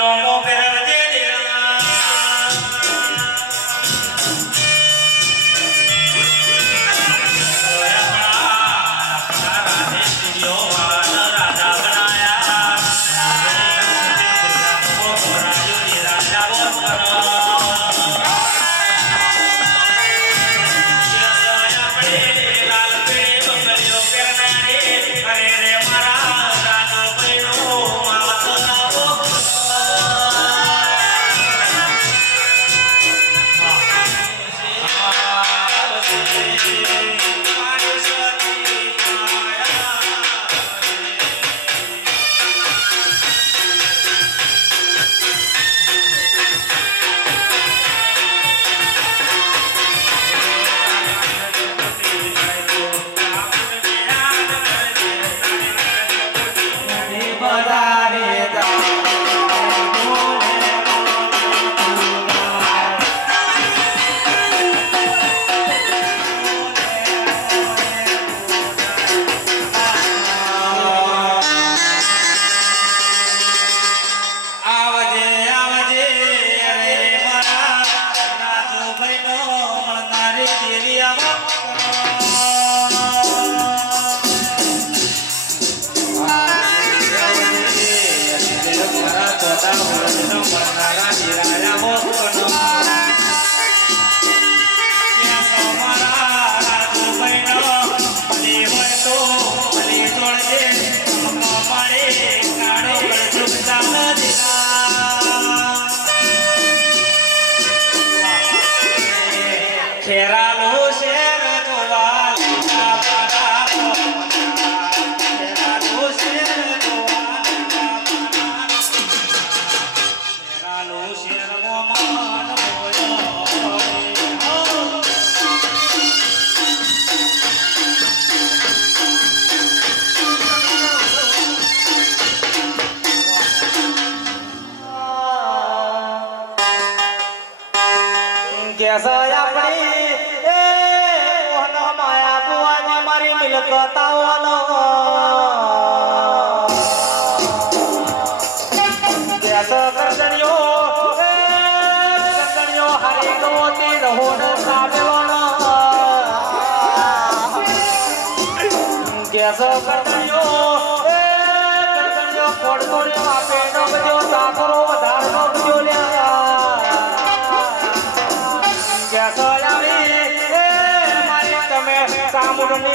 રોમો ફેરવજે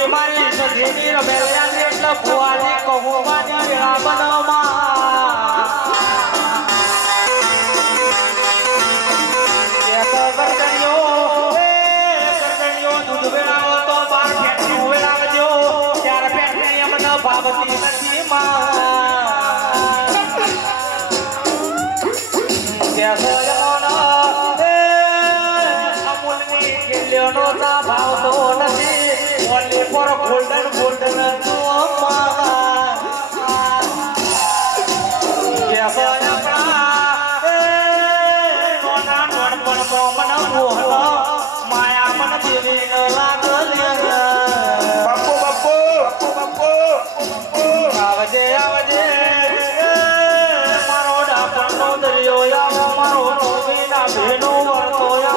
મારી સખીની રમેલ્યા એટલે ભુવાજી કહુવાની વેળા બનવામાં દૂધ વેળાવો તો બાર ફેટનું વેળાવજો ત્યારે ફેટની અમને ભાવતી નથી અમૂલની કિલ્લીઓનો ભાવ તો નથી only for golden no yes apna nona non pan pomana mohana maya man devi no lagal bappo avje maro da panno dariyo ya maro no vina bheno varto ya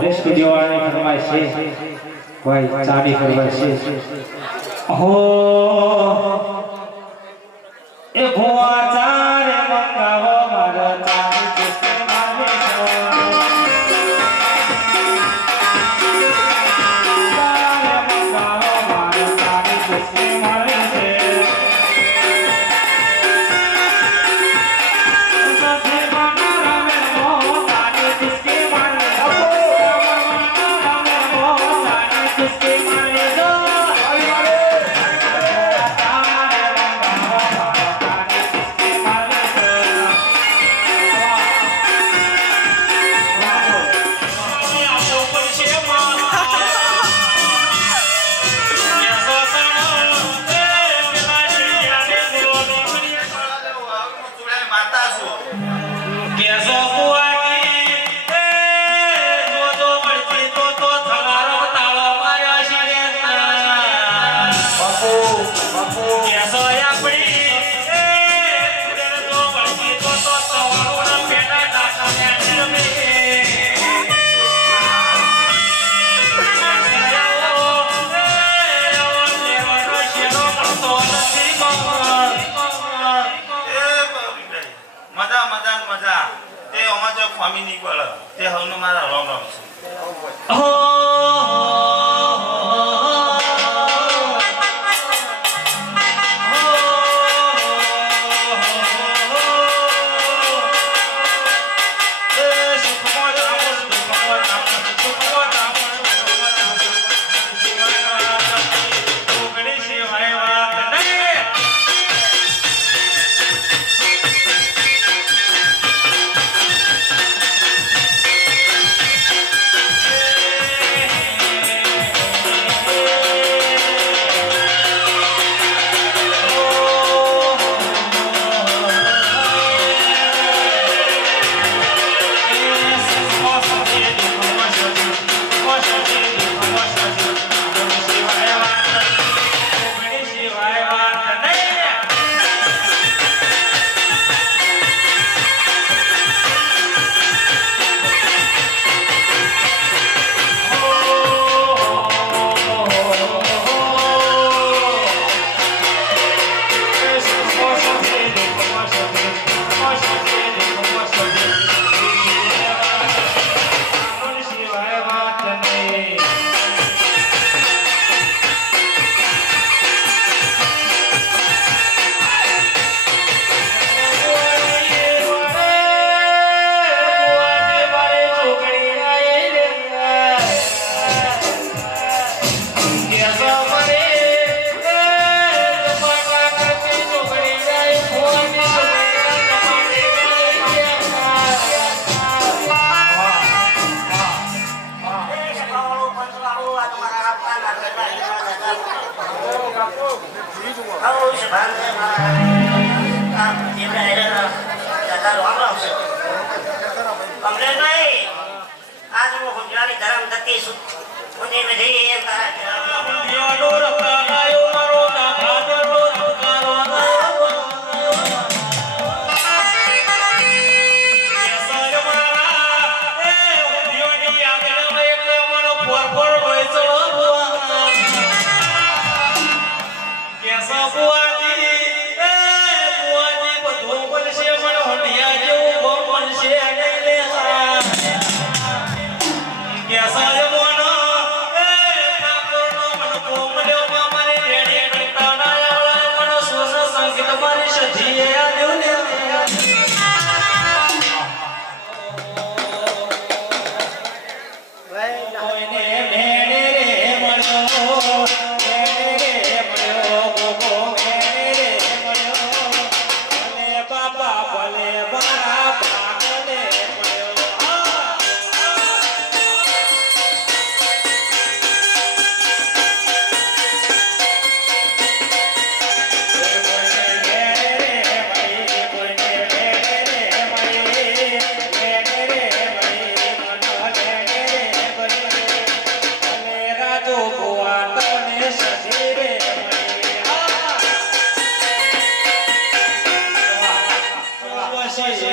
rescue વાળાની ફરમાઈશ છે ભાઈ ચાબી ફરમાઈશ છે હો એ ભુવા ચારે મંગાવો મારા ચાબી ચુસ્કે મારે ચારે મંગાવો મારા ચાબી ચુસ્કે મારે સ્વામી ની બોલ તે હવનો મારા રામ રામ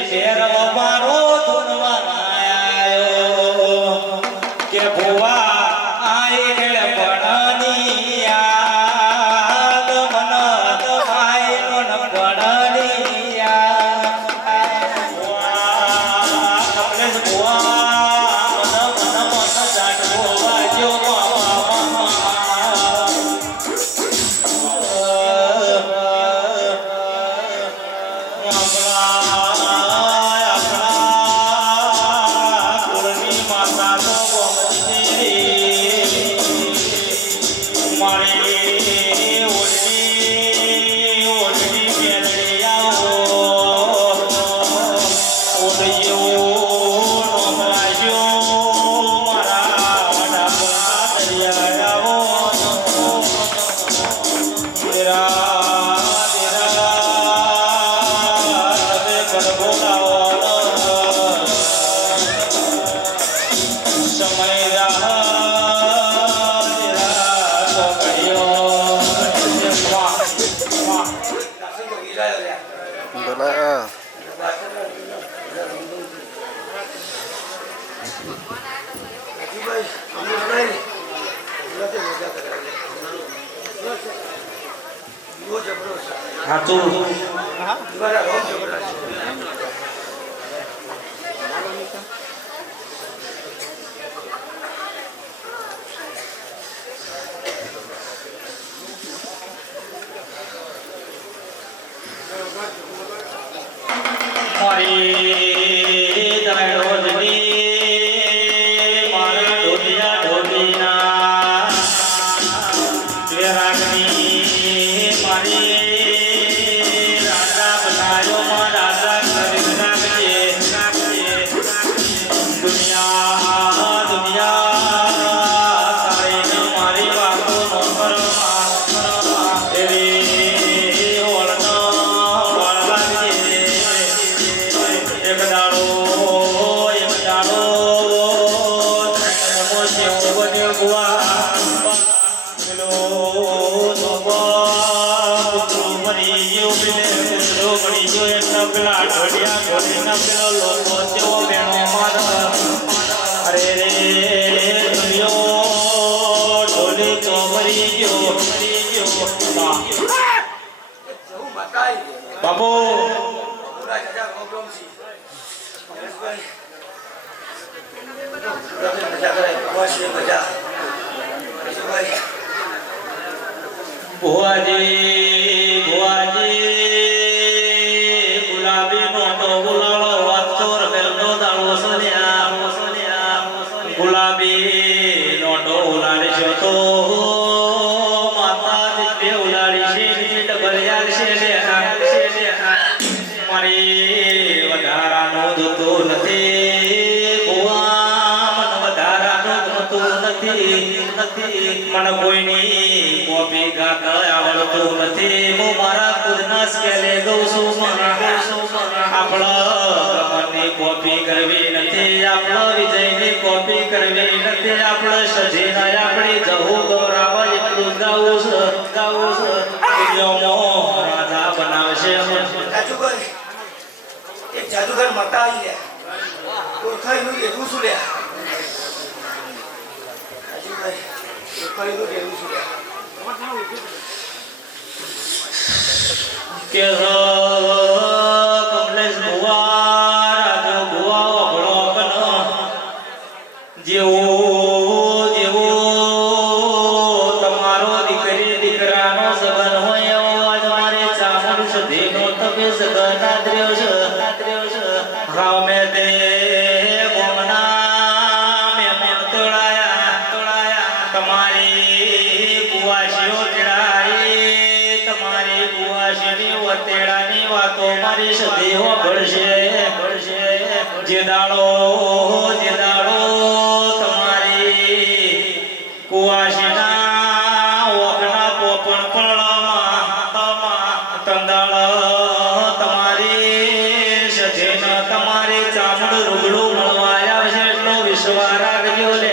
શેર મારો ધૂનવા સાચું મારી દરોજની મારા ઢોલિયા ઢોલીના વેરાગની મારી રાજા બનાયો માં રાજા કરી નાખજે દુનિયા તારીને મારી વાતો નો કરવા એવી ઓળનો વળ લાગજે એક દાડો મોસ્યો બન્યો ગુવા પેલો મરી ગયો પેલો મરી ગયો એમના પેલા ઢોલિયા ઢોલીના પેલો લોકો તેઓ બેનો માર અરે રે દુનિયો ઢોલી તો મરી ગયો બાપુ ભુવાજી ગુલાબી નો તો ગુલાળો વાતો રમેલનો દાળો સન્યા ગુલાબી નો તો ઉલાડી તો માતા દિવ્ય ઉલાડી છે ડબરિયાલ છે મારી વધારાનો જોતો નથી ભુવા મન વધારાનો ગમતો નથી મને કોઈની કોપી ગાતા આવડતું નથી હું મારા ખુદના સ્કેલે ગઉં છું આપણા મનની કોપી કરવી નથી આપણા વિજયની કોપી કરવી નથી આપણે સજીના આપણી જહુ ગૌરાવ એટલું ગાવું છે રાજા બનાવશે જાદુગર માતા આવી ગયા ઓળખાઈનું એવું શું લ્યા રાજુભાઈ ઓળખાઈનું એવું શું લ્યા કે કમલેશ ભુવા રાજો ભુવા વગડો કન જેવો તમારો દીકરી દીકરાનો સગન હોય એવો આજ મારે ચામુંડ સુધીનો તમે સગન આદર્યો છે ખાવ મેં તે ગોમના મહેમાન તોડાયા તમારી બુવાશીઓ તેડાઈ તમારી બુવાશીની વતેડાની વાતો મારી સદીઓ ભળશે જે દાડો તમારી કુવાશીના ઓખના પોપણ પળમાં તંદાળ તમારી સજેન તમારી ચામડ રૂગડું મળવા આવશે એટલો વિશ્વાસ રાખજો લે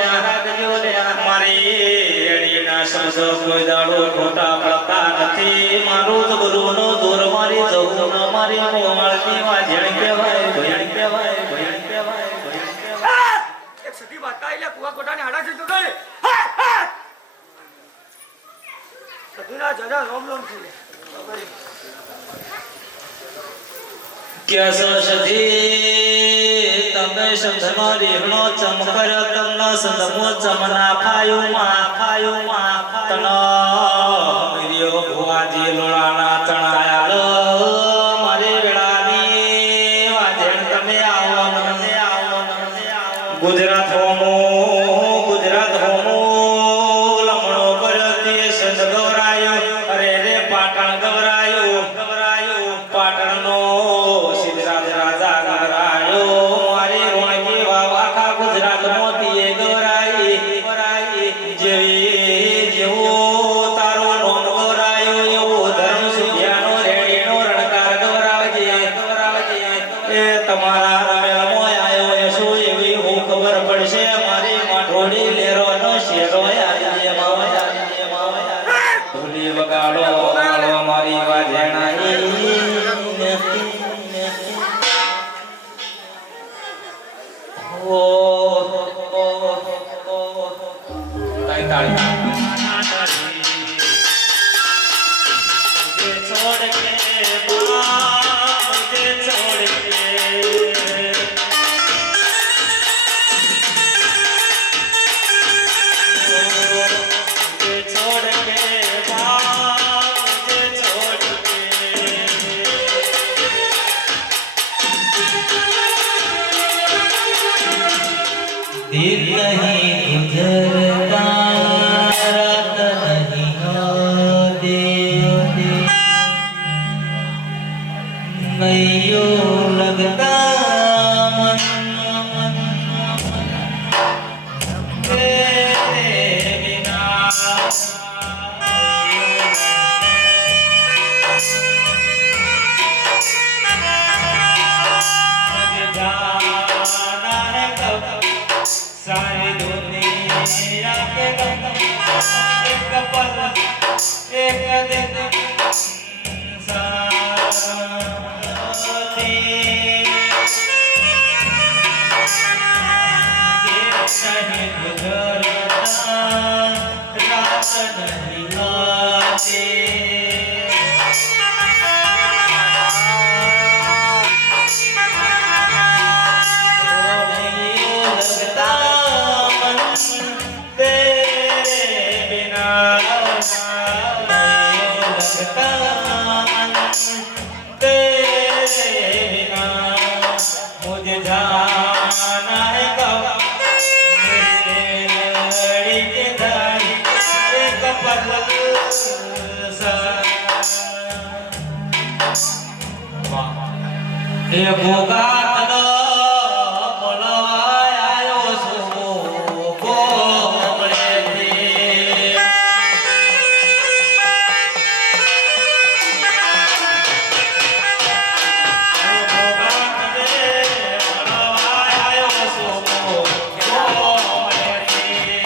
મારી રેડીના શબ્દ કોઈ દાડો ખોટા પડતા નથી મારું જ ગુરુનો દૂર મારી જવું મારી મોમાળની વાજણ કહેવાય ભયણ કહેવાય એક સતી માતા એટલે કુવા કોટાને હાડા છે તો કરે સતીના જરા રોમ છે કેસ સધી તમે સંધનો રીહણો ચમકર તમને સંધમો ચમના ફાયુમાં તન મિર્યો ભુવાજી લોળાના ચણાયાલ મારી વેળાની વાજણ તમે આવો ગુજરાત હોમો લમણો કરતી સંત ગવરાયો અરે રે પાટણ ગવરાયું પાટણનો સિદ્ધરાજ રાજા ગવરાયો મારી રોણકી વાવ આખા ગુજરાત મોતીએ ગવરાઈ જેવો તારો નોમ ગવરાયો એવો ધર્મ સુભ્યાનો રેડીનો રણકાર ગવરાવજે એ તમારા રમેલમોય આયો એ શું એવી હું ખબર પડશે મારી માઠોડી લેરોનો શેરો આવી ભૂલી વગાડો મારી વાજેણાઈ તાળી છોડ કે दिन नहीं गुजरता रात नहीं होती नैयो लगता मन तेरे बिना मुझे जाना है कब सारी दुनिया के गम एक पल एक दिन साथी दिन नहीं गुजरता रात नहीं आती लगता मन तेरे बिना लगता मन तेरे बिना मुझे जाना है कब मेरी के धारी एक पल सा ये भोगात न બોલવાય આયો છું ગોમળેથી ભોગાતને બોલવાય આયો છું ગોમળેથી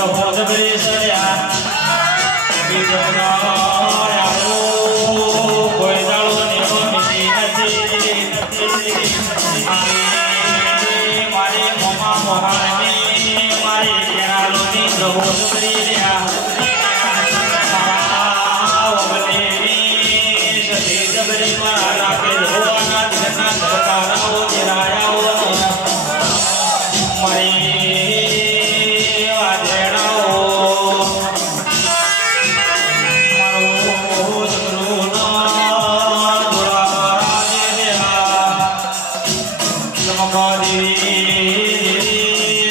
સપોર્ટ કરી સર્યા બીજોના આવો કોઈ દાડો નેવો મિટી નથી મારી મમા મોહાની મારી કેરાલોની સપોર્ટ કરી રહ્યા જબરી મારા કે જોવાના જના ધરકારાઓ નિરાયાઓ મારી વાજેડાઓ મારો જગરુના દુરારા દેવા ચમકાદી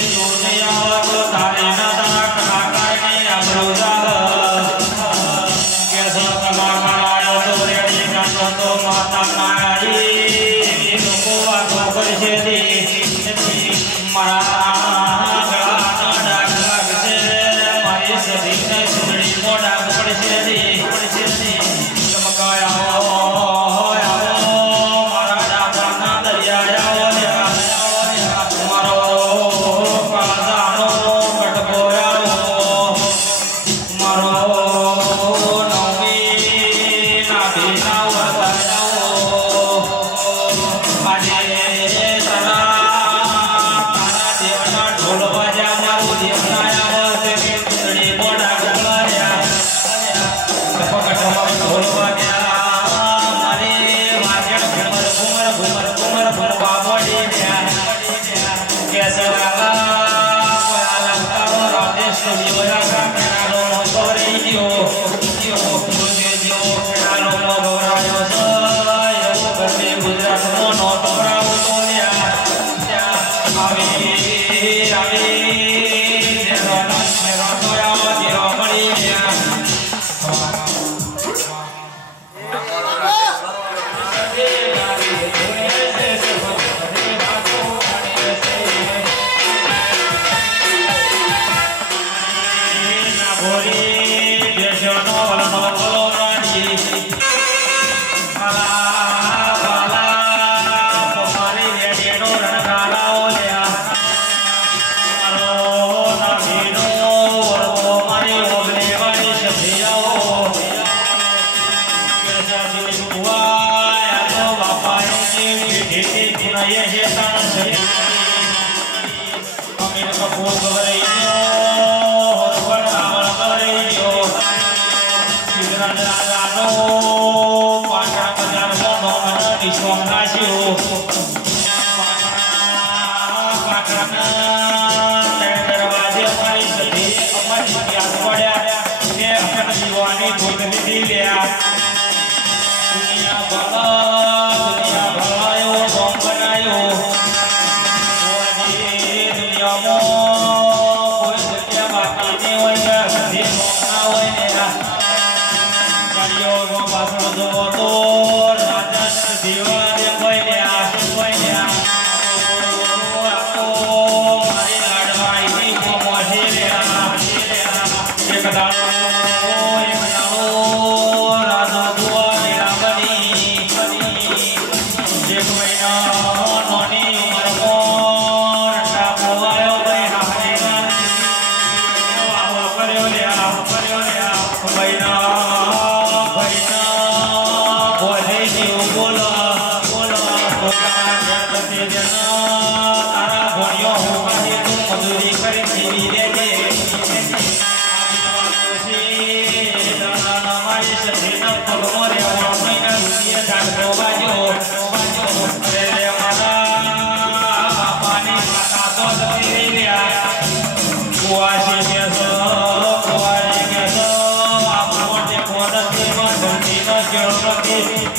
દુનિયા તો તારે ના તારા કલાકારની અમૃતા કે સતમા તો માતા મારી લોકો વાતો કરશે મારા ગળાનો ડાઘ લાગશે મારી શરીરને સુંદરીનો ડાઘ પડશે ચમકાયા આવો મારા ડાઘના દરિયા મારો કાળાનો કટકો મારો નવમી નાભીના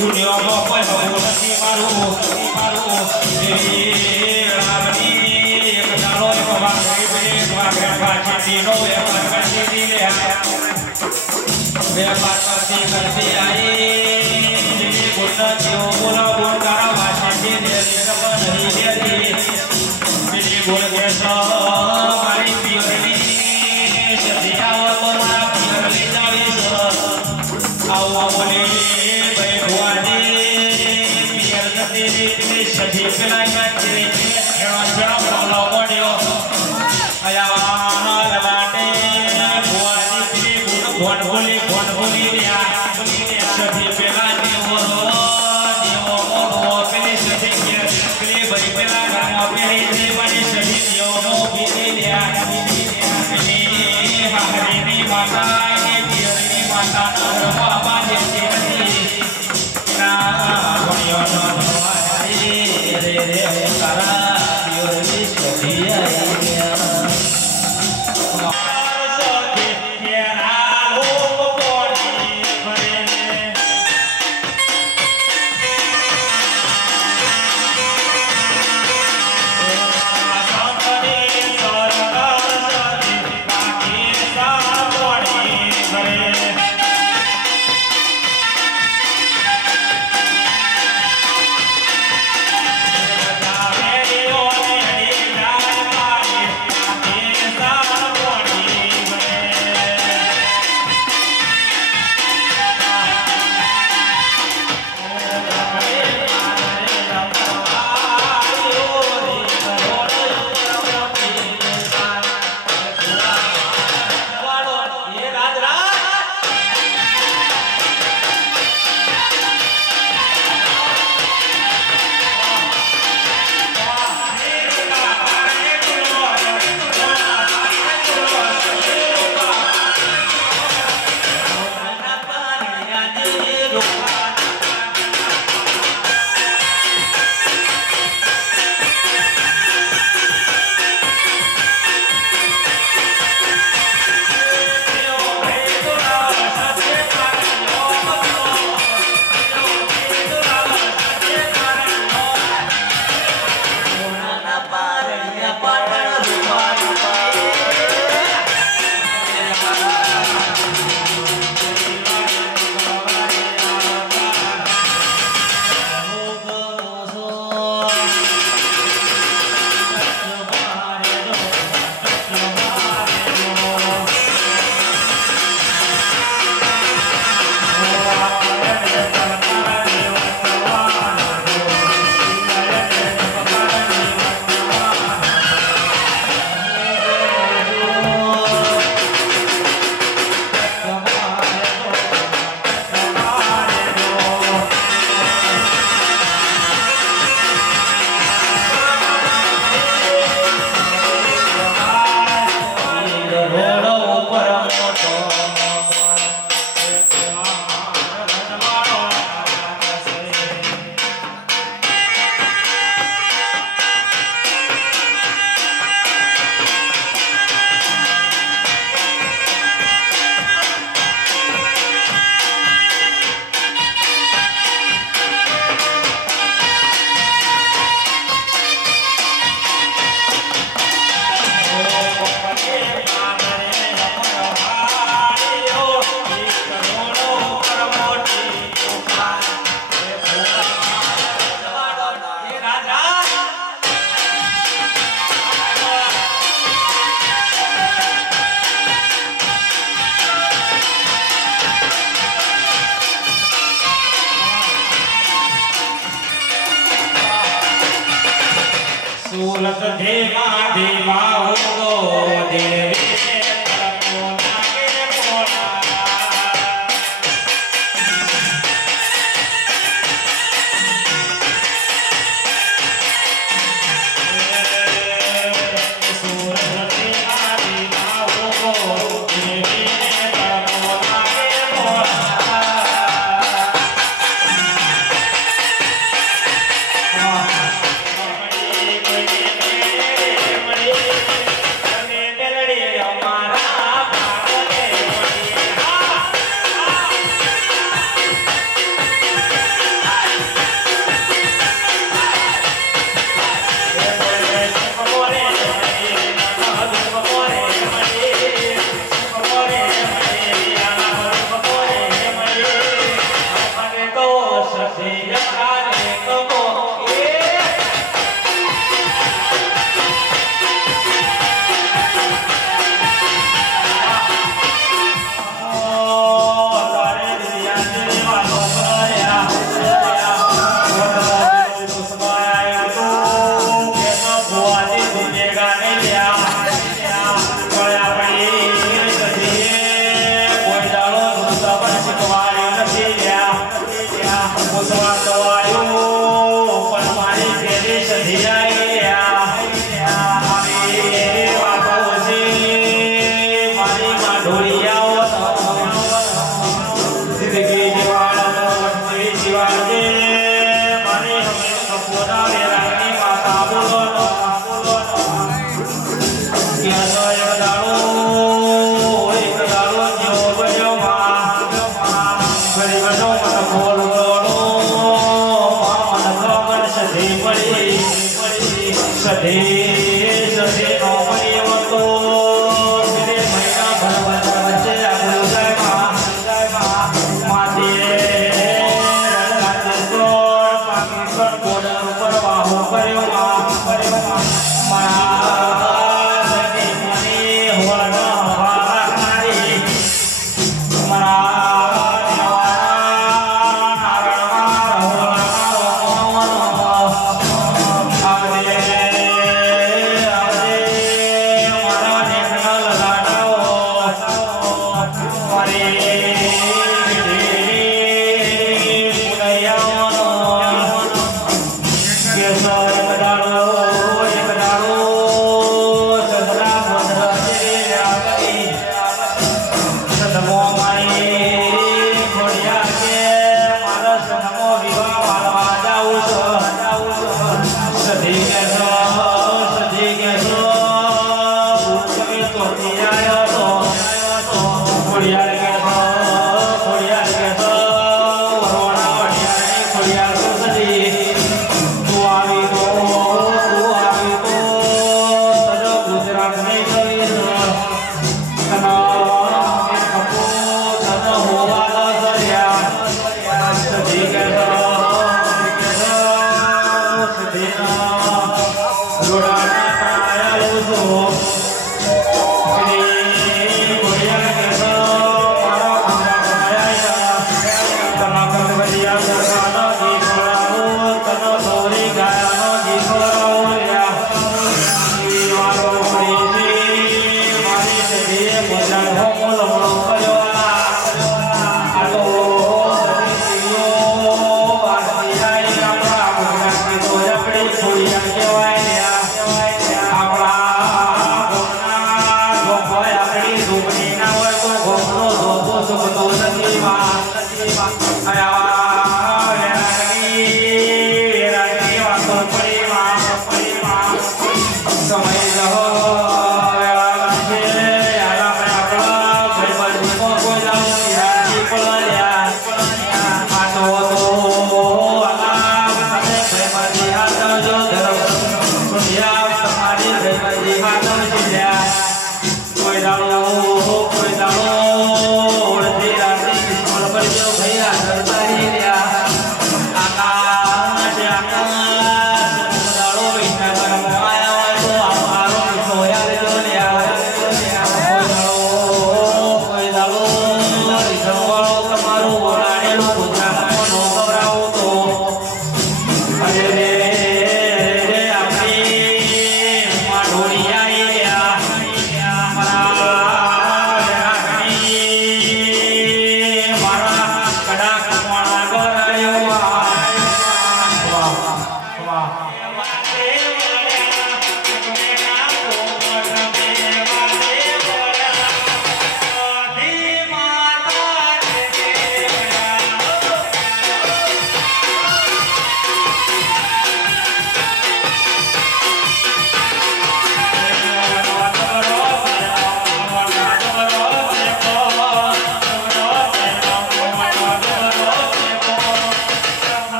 દુનિયામાં કોઈ હવું નથી મારું એક દાડો એક વેપાર કરતી આવી બોલતા બોલા બોલ તારા વાસી બીજી બોલ મારી પિયરની સદિયાઓ તો મારા પિયર લઈ જાવીશ આવો બોલી ભાઈ ભુવાજી પિયર નથી સદી પેલા એનો જણો પડ્યો અયા લલાટે સુરત ધીમા ધીમા ઉગો દેવી તરફો નાગે મોરા સુરત ધીમા ધીમા ઉગો દેવી તરફો નાગે મોરા અમારા સદીનો મહિમો તો સિરે મહિના ભર વચ્ચે આપણું જાય માથે પાકિસ્તાન બોર્ડર ઉપર વાહો કર્યો મારા સદી મની હોવાનો હારી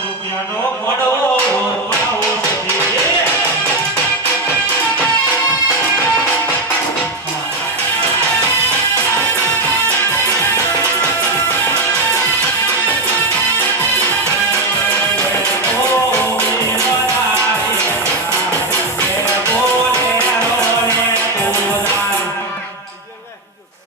રૂપિયાનો મોઢો